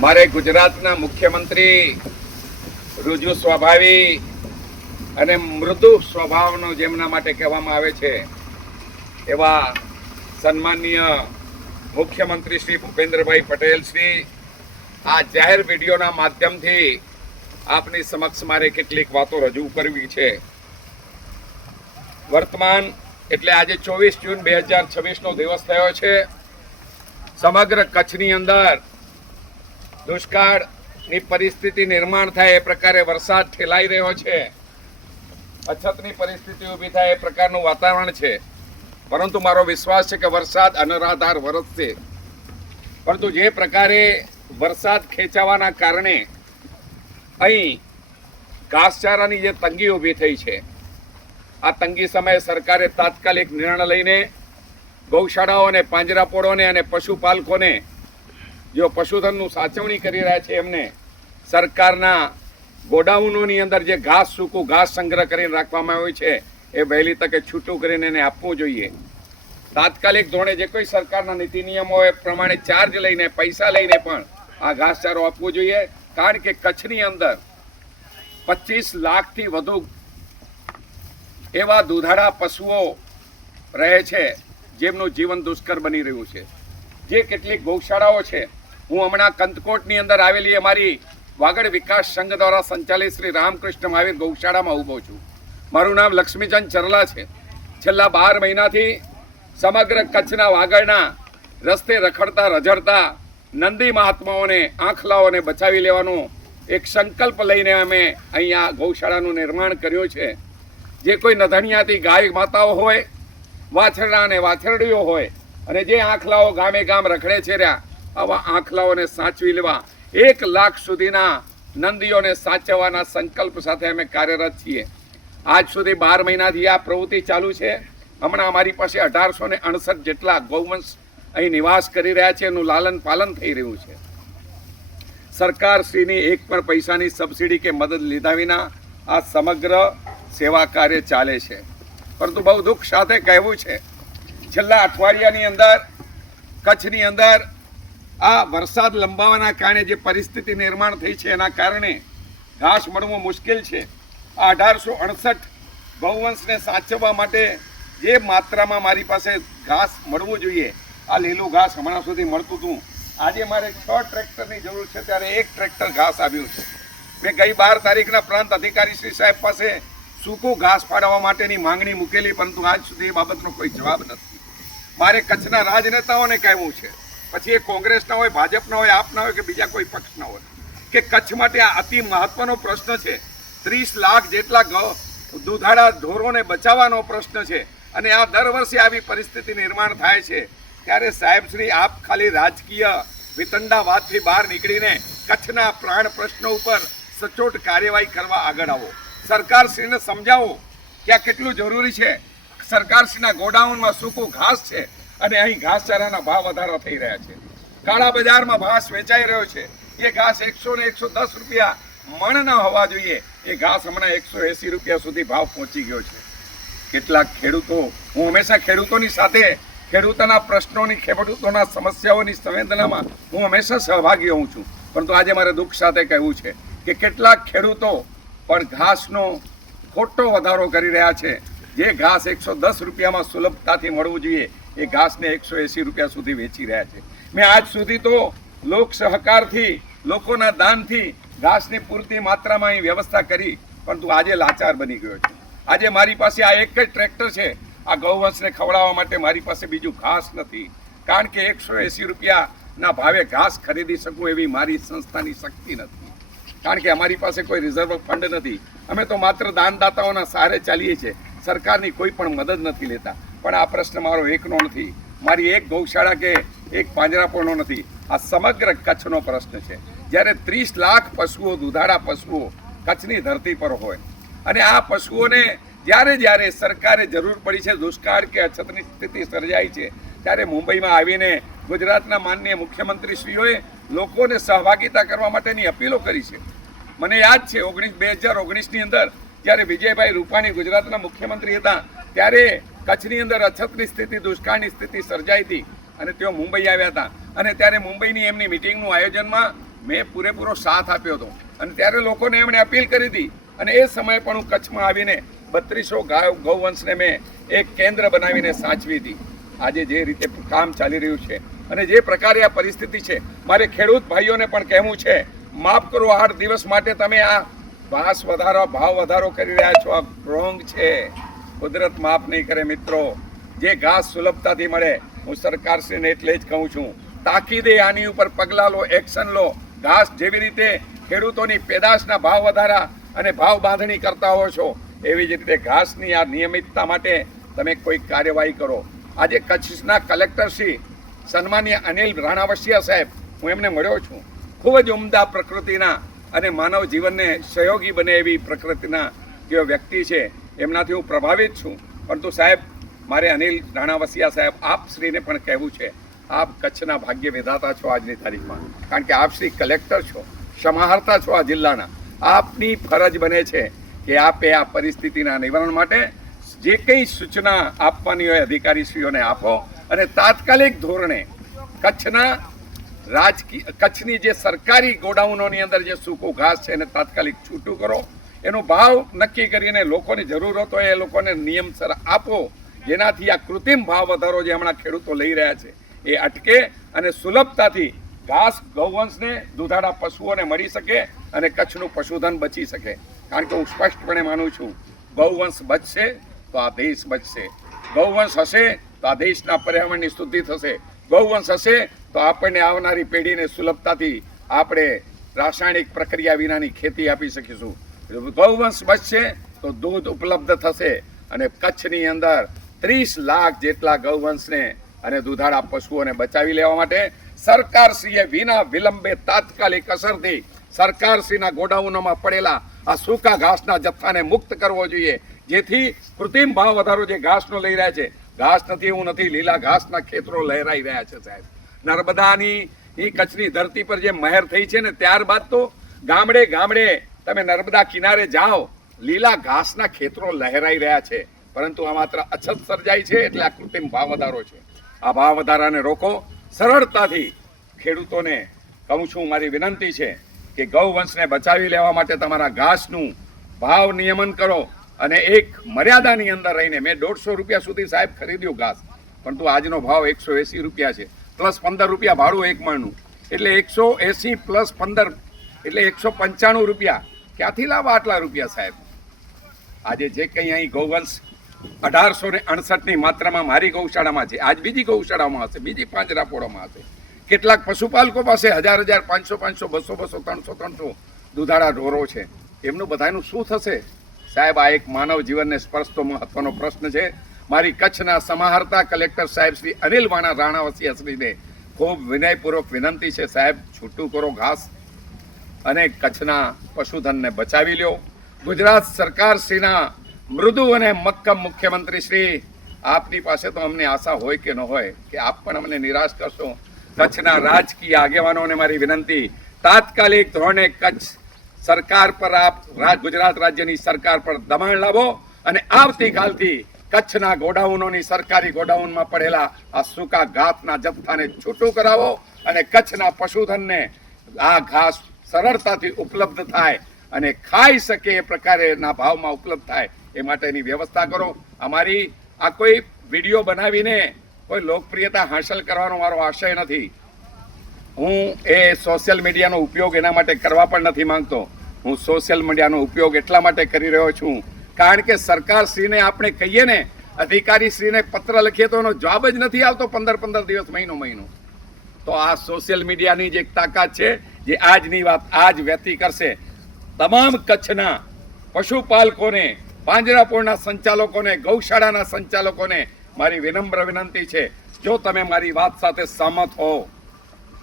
મારે ગુજરાતના મુખ્યમંત્રી રુજુ સ્વભાવી અને મૃદુ સ્વભાવનો જેમના માટે કહેવામાં આવે છે એવા સન્માનીય મુખ્યમંત્રી શ્રી ભૂપેન્દ્રભાઈ પટેલ શ્રી આ જાહેર વિડીયોના માધ્યમથી આપની સમક્ષ મારે કેટલીક વાતો રજૂ કરવી છે. વર્તમાન એટલે આજે 24 જૂન 2026નો દિવસ થયો છે. સમગ્ર કચ્છની અંદર દુષ્કાળની પરિસ્થિતિ નિર્માણ થાય એ પ્રકારે વરસાદ ઠેલાઈ રહ્યો છે. અછતની પરિસ્થિતિ ઊભી થાય એ પ્રકારનું વાતાવરણ છે. પરંતુ મારો વિશ્વાસ છે કે વરસાદ અનરાધાર વરસશે. પરંતુ જે પ્રકારે વરસાદ ખેંચાવાના કારણે અહીં ઘાસચારાની જે તંગી ઊભી થઈ છે, આ તંગી સમયે સરકારે તાત્કાલિક નિર્ણય લઈને ગૌશાળાઓને, પાંજરાપોળોને અને પશુપાલકોને જો પશુધનનું સાચવણી કરી રહ્યા છે એમને સરકારના ગોડાઉનોની અંદર જે ઘાસ, સૂકું ઘાસ સંગ્રહ કરીને રાખવામાં આવ્યું છે એ વહેલી તકે છૂટું કરીને એને આપવું જોઈએ. તાત્કાલિક ધોરણે જે કોઈ સરકારના નીતિ નિયમો એ પ્રમાણે ચાર્જ લઈને, પૈસા લઈને પણ આ ઘાસચારો આપવો જોઈએ. કારણ કે કચ્છની અંદર 25 લાખથી વધુ એવા દૂધાળા પશુઓ રહે છે જેમનું જીવન દુષ્કર બની રહ્યું છે. જે કેટલીક ગૌશાળાઓ છે, હું હમણાં કંથકોટની અંદર આવેલી અમારી વાગડ વિકાસ સંઘ દ્વારા સંચાલિત શ્રી રામકૃષ્ણ મહાવીર ગૌશાળામાં ઊભો છું. મારું નામ લક્ષ્મીચંદ ચરલા છે. છેલ્લા 12 મહિનાથી સમગ્ર કચ્છના વાગડના રસ્તે રખડતા રઝળતા નંદી મહાત્માઓને, આંખલાઓને બચાવી લેવાનો એક સંકલ્પ લઈને અમે અહીંયા ગૌશાળાનું નિર્માણ કર્યું છે. જે કોઈ નધણિયાતી ગાય માતાઓ હોય, વાછરડા અને વાછરડીઓ હોય અને જે આંખલાઓ ગામે ગામ રખડે છે રહ્યા, આવા આંખલાઓને સાચવી લેવા 1 લાખ સુધીના નંદીઓને સાચવવાના સંકલ્પ સાથે અમે કાર્યરત છીએ. આજ સુધી 12 મહિનાથી આ પ્રવૃત્તિ ચાલુ છે. હમણાં અમારી પાસે 1869 જેટલા ગૌવંશ અહીં નિવાસ કરી રહ્યા છે. એનું લાલન પાલન થઈ રહ્યું છે. સરકારશ્રીની એક પણ પૈસાની સબસિડી કે મદદ લીધા વિના આ સમગ્ર સેવા કાર્ય ચાલે છે. પરંતુ બહુ દુઃખ સાથે કહેવું છે, છેલ્લા અઠવાડિયાની અંદર કચ્છની અંદર આ વરસાદ લંબાવાના કારણે જે પરિસ્થિતિ નિર્માણ થઈ છે એના કારણે ઘાસ મળવું મુશ્કેલ છે. આ 1868 ગૌવંશને સાચવવા માટે જે માત્રામાં મારી પાસે ઘાસ મળવું જોઈએ, આ લીલું ઘાસ હમણાં સુધી મળતું હતું. આજે મારે 6 ટ્રેક્ટરની જરૂર છે, ત્યારે 1 ટ્રેક્ટર ઘાસ આવ્યું છે. મેં ગઈ 12 તારીખના પ્રાંત અધિકારી શ્રી સાહેબ પાસે સૂકું ઘાસ ફાળવવા માટેની માંગણી મૂકેલી, પરંતુ આજ સુધી એ બાબતનો કોઈ જવાબ નથી. મારે કચ્છના રાજનેતાઓને કહેવું છે, પછી એ કોંગ્રેસના હોય, ભાજપના હોય, આપના હોય કે બીજા કોઈ પક્ષના હોય, કે કચ્છ માટે આ અતિ મહત્વનો પ્રશ્ન છે. 30 લાખ જેટલા દૂધાળા ઢોરોને બચાવવાનો પ્રશ્ન છે અને આ દર વર્ષે આવી પરિસ્થિતિ નિર્માણ થાય છે. ત્યારે સાહેબશ્રી, આપ ખાલી રાજકીય વિતંડાવાદથી બહાર નીકળીને કચ્છના પ્રાણ પ્રશ્નો ઉપર સચોટ કાર્યવાહી કરવા આગળ આવો. સરકારશ્રીને સમજાવો કે આ કેટલું જરૂરી છે. સરકારશ્રીના ગોડાઉનમાં સૂકું ઘાસ છે અને અહીં ઘાસચારાના ભાવ વધારો થઈ રહ્યા છે. કાળા બજારમાં ઘાસ વેચાઈ રહ્યો છે. એ ઘાસ 100 ને 110 રૂપિયા મણ ન હોવા જોઈએ, એ ઘાસ હમણાં 180 રૂપિયા સુધી ભાવ પહોંચી ગયો છે. કેટલાક ખેડૂતો, હું હંમેશા ખેડૂતોની સાથે, ખેડૂતોના પ્રશ્નોની, ખેડૂતોના સમસ્યાઓની સંવેદનામાં હું હંમેશા સહભાગી હોઉં છું. પરંતુ આજે મારે દુઃખ સાથે કહેવું છે કે કેટલાક ખેડૂતો પણ ઘાસનો ખોટો વધારો કરી રહ્યા છે. જે ઘાસ 110 રૂપિયામાં સુલભતાથી મળવું જોઈએ, એ ઘાસને 180 રૂપિયા સુધી વેચી રહ્યા છે. મેં આજ સુધી તો લોક સહકારથી, લોકોના દાનથી ઘાસની પૂરતી માત્રામાં અહીં વ્યવસ્થા કરી, પરંતુ આજે લાચાર બની ગયો છે. આજે મારી પાસે આ એક જ ટ્રેક્ટર છે. આ ગૌવંશને ખવડાવવા માટે મારી પાસે બીજું ઘાસ નથી. કારણ કે 180 રૂપિયાના ભાવે ઘાસ ખરીદી શકું એવી મારી સંસ્થાની શક્તિ નથી. કારણ કે અમારી પાસે કોઈ રિઝર્વ ફંડ નથી. અમે તો માત્ર દાનદાતાઓના સહારે ચાલીએ છીએ. સરકારની કોઈ પણ મદદ નથી લેતા. પણ આ પ્રશ્ન મારો એકનો નથી, મારી એક ગૌશાળા કે એક પાંજરાપોળનો નથી, આ સમગ્ર કચ્છનો પ્રશ્ન છે. જ્યારે 30 લાખ પશુઓ, દૂધાળા પશુઓ કચ્છની ધરતી પર હોય અને આ પશુઓને જ્યારે સરકારે જરૂર પડી છે, દુષ્કાળ કે અછતની સ્થિતિ સર્જાઈ છે, ત્યારે મુંબઈમાં આવીને ગુજરાતના માનનીય મુખ્યમંત્રીશ્રીઓએ લોકોને સહભાગિતા કરવા માટેની અપીલો કરી છે. મને યાદ છે 2019ની અંદર જ્યારે વિજયભાઈ રૂપાણી ગુજરાતના મુખ્યમંત્રી હતા, ત્યારે કચ્છની અંદર અછતની સ્થિતિ, દુષ્કાળની સ્થિતિ સર્જાઈ હતી અને તેઓ મુંબઈ આવ્યા હતા. અને ત્યારે મુંબઈની એમની મિટિંગનું આયોજનમાં મેં પૂરેપૂરો સાથ આપ્યો હતો અને ત્યારે લોકોને એમણે અપીલ કરી હતી અને એ સમયે પણ હું કચ્છમાં આવીને 3200 ગૌવંશને મેં એક કેન્દ્ર બનાવીને સાચવી હતી. આજે જે રીતે કામ ચાલી રહ્યું છે અને જે પ્રકારે આ પરિસ્થિતિ છે, મારે ખેડૂત ભાઈઓને પણ કહેવું છે, માફ કરો 8 દિવસ માટે તમે આ ભાવ વધારો કરી રહ્યા છો, આ રોંગ છે. કુદરત માફ નહીં કરે મિત્રો. જે ઘાસ સુલભતાથી મળે, હું સરકારશ્રીને એટલે જ કહું છું, તાકીદે આની ઉપર પગલાં લો, એક્શન લો. ઘાસ જેવી રીતે ખેડૂતોની પેદાશના ભાવ વધારા અને ભાવ બાંધણી કરતા હો છો, એવી જ રીતે ઘાસની આ નિયમિતતા માટે તમે કોઈ કાર્યવાહી કરો. આજે કચ્છના કલેક્ટર શ્રી સન્માનીય અનિલ રાણાવસિયા સાહેબ, હું એમને મળ્યો છું. ખૂબ જ ઉમદા પ્રકૃતિના અને માનવ જીવનને સહયોગી બને એવી પ્રકૃતિના જે વ્યક્તિ છે, એમનાથી હું પ્રભાવિત છું. પરંતુ સાહેબ, મારે અનિલ રાણાવસિયા સાહેબ આપશ્રીને પણ કહેવું છે, આપ કચ્છના ભાગ્ય વિધાતા છો આજની તારીખમાં. કારણ કે આપ શ્રી કલેક્ટર છો, સમાહર્તા છો આ જિલ્લાના. આપની ફરજ બને છે કે આપે આ પરિસ્થિતિના નિવારણ માટે જે કંઈ સૂચના આપવાની હોય અધિકારીશ્રીઓને આપો અને તાત્કાલિક ધોરણે કચ્છની જે સરકારી ગોડાઉનોની અંદર જે સૂકું ઘાસ છે એને તાત્કાલિક છૂટું કરો. એનો ભાવ નક્કી કરીને લોકોની જરૂરત હોય એ લોકોને નિયમસર આપો, જેનાથી આ કૃત્રિમ ભાવ વધારો જે હમણાં ખેડૂતો લઈ રહ્યા છે એ અટકે અને સુલભતાથી ઘાસ ગૌવંશને, દુધાળા પશુઓને મળી શકે અને કચ્છનું પશુધન બચી શકે. કારણ કે હું સ્પષ્ટપણે માનું છું, ગૌવંશ બચશે તો આ દેશ બચશે. ગૌવંશ હશે તો આ દેશના પર્યાવરણની શુદ્ધિ થશે. ગૌવંશ હશે તો આપણને આવનારી પેઢીને સુલભતાથી આપણે રાસાયણિક પ્રક્રિયા વિનાની ખેતી આપી શકીશું. ગૌવંશ બચશે તો દૂધ ઉપલબ્ધ થશે અને કચ્છની અંદર 30 લાખ જેટલા ગૌવંશને અને દુધાળા પશુઓને બચાવી લેવા માટે સરકારશ્રીએ વિના વિલંબે તાત્કાલિક અસરથી સરકારશ્રીના ગોડાઉનોમાં પડેલા આ સૂકા ઘાસના જથ્થાને મુક્ત કરવો જોઈએ, જેથી કૃત્રિમ ભાવ વધારો જે ઘાસનો લઈ રહ્યા છે, ઘાસ નથી એવું નથી, લીલા ઘાસના ખેતરો લહેરાઈ રહ્યા છે સાહેબ. નર્મદાની એ કચ્છની ધરતી પર જે મહેર થઈ છે ને, ત્યારબાદ તો ગામડે ગામડે તમે નર્મદા કિનારે જાઓ, લીલા ઘાસના ખેતરો લહેરાઈ રહ્યા છે. પરંતુ આ માત્ર અછત સર્જાઈ છે એટલે આ કૃત્રિમ ભાવ વધારો છે. આ ભાવ વધારાને રોકો. સરળતાથી ખેડૂતોને કહું છું, મારી વિનંતી છે કે ગૌવંશને બચાવી લેવા માટે તમારા ઘાસનું ભાવ નિયમન કરો અને એક મર્યાદાની અંદર રહીને. મેં 150 રૂપિયા સુધી સાહેબ ખરીદ્યું ઘાસ, પરંતુ આજનો ભાવ 180 રૂપિયા છે, પ્લસ 15 રૂપિયા ભાડું એક મણનું, એટલે 180 પ્લસ 15 એટલે 195 રૂપિયા. ક્યાંથી લાવવા આટલા રૂપિયા સાહેબ? આજે જે કંઈ અહીં ગૌવંશ 1868ની માત્રામાં મારી ગૌશાળામાં છે, આજ બીજી ગૌશાળામાં હશે, બીજી 5 રાપોડામાં હશે. કેટલાક પશુપાલકો પાસે 1000 500 200 300 દુધાળા ઢોરો છે. એમનું બધાનું શું થશે સાહેબ? આ એક માનવ જીવનને સ્પર્શતો મહત્વનો પ્રશ્ન છે. મારી કચ્છના સમાહર્તા કલેક્ટર સાહેબ શ્રી અનિલ રાણાવસિયા શ્રીને ખૂબ વિનયપૂર્વક વિનંતી છે, સાહેબ છૂટું કરો ઘાસ અને કચ્છના પશુધનને બચાવી લ્યો. ગુજરાત સરકાર શ્રીના મૃદુ અને મક્કમ મુખ્યમંત્રી શ્રી, આપની પાસે તો અમને આશા હોય કે ન હોય કે આપ પણ અમને નિરાશ કરશો. કચ્છના રાજકીય આગેવાનોને મારી વિનંતી, તાત્કાલિક ધોરણે કચ્છ સરકાર પર ગુજરાત રાજ્યની સરકાર પર દબાણ લાવો અને આવતીકાલથી કચ્છના ગોડાઉનોની, સરકારી ગોડાઉનમાં પડેલા આ સૂકા ઘાસના જથ્થાને છૂટું કરાવો અને કચ્છના પશુધનને આ ઘાસ સરળતાથી ઉપલબ્ધ થાય અને ખાઈ શકે એ પ્રકારેના ભાવમાં ઉપલબ્ધ થાય એ માટેની વ્યવસ્થા કરો. અમારી આ કોઈ વિડીયો બનાવીને કોઈ લોકપ્રિયતા હાંસલ કરવાનો મારો આશય નથી. હું એ સોશિયલ મીડિયાનો ઉપયોગ એના માટે કરવા પણ નથી માંગતો. હું સોશિયલ મીડિયાનો ઉપયોગ એટલા માટે કરી રહ્યો છું કારણ કે સરકારશ્રીને આપણે કહીએ ને, અધિકારીશ્રીને પત્ર લખીએ તો એનો જવાબ જ નથી આવતો 15 દિવસ, મહિનો. તો આ સોશિયલ મીડિયાની જે તાકાત છે, જે આજની વાત આજ વ્યક્તિ કરશે. તમામ કચ્છના પશુપાલકોને, પાંજરાપોળના સંચાલકોને, ગૌશાળાના સંચાલકોને મારી વિનમ્ર વિનંતી છે, જો તમે મારી વાત સાથે સહમત હો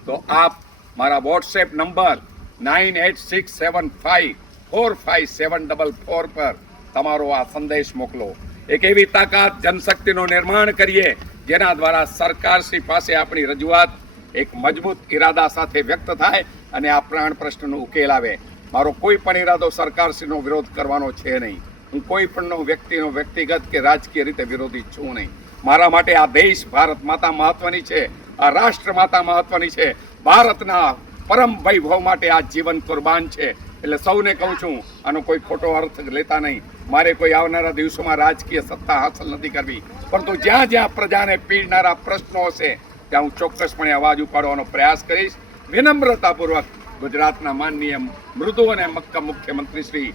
તો આપ મારા વોટ્સએપ નંબર 9867545744 પર તમારો આ સંદેશ મોકલો. એક એવી તાકાત, જનશક્તિનું નિર્માણ કરીએ જેના દ્વારા સરકારશ્રી પાસે આપણી રજૂઆત એક મજબૂત ઈરાદા સાથે વ્યક્ત થાય અને આ પ્રાણ પ્રશ્નનો ઉકેલ આવે. મારો કોઈ પણ ઈરાદો સરકારશ્રીનો વિરોધ કરવાનો છે નહીં. હું કોઈ પણ વ્યક્તિનો વ્યક્તિગત કે રાજકીય રીતે વિરોધી છું નહીં. મારા માટે આ દેશ, ભારત માતા મહત્વની છે, આ રાષ્ટ્ર માતા મહત્વની છે. ભારતના પરમ વૈભવ માટે આ જીવન કુરબાન છે. એટલે સૌને કહું છું, આનો કોઈ ખોટો અર્થ લેતા નહીં. મારે કોઈ આવનારા દિવસોમાં રાજકીય સત્તા હાંસલ નથી કરવી, પરંતુ જ્યાં જ્યાં પ્રજાને પીડનારા પ્રશ્નો હશે ત્યાં હું ચોક્કસપણે અવાજ ઉપાડવાનો પ્રયાસ કરીશ. વિનમ્રતાપૂર્વક ગુજરાતના માનનીય મૃદુ અને મક્કમ મુખ્યમંત્રી શ્રી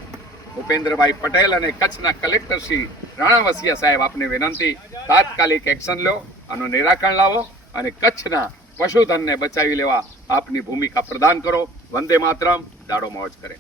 ભૂપેન્દ્રભાઈ પટેલ અને કચ્છના કલેક્ટર શ્રી રાણાવસિયા સાહેબ, આપને વિનંતી, તાત્કાલિક એક્શન લો, આનું નિરાકરણ લાવો અને કચ્છના પશુધનને બચાવી લેવા આપની ભૂમિકા પ્રદાન કરો. વંદે માતરમ. દાડો મોજ કરે.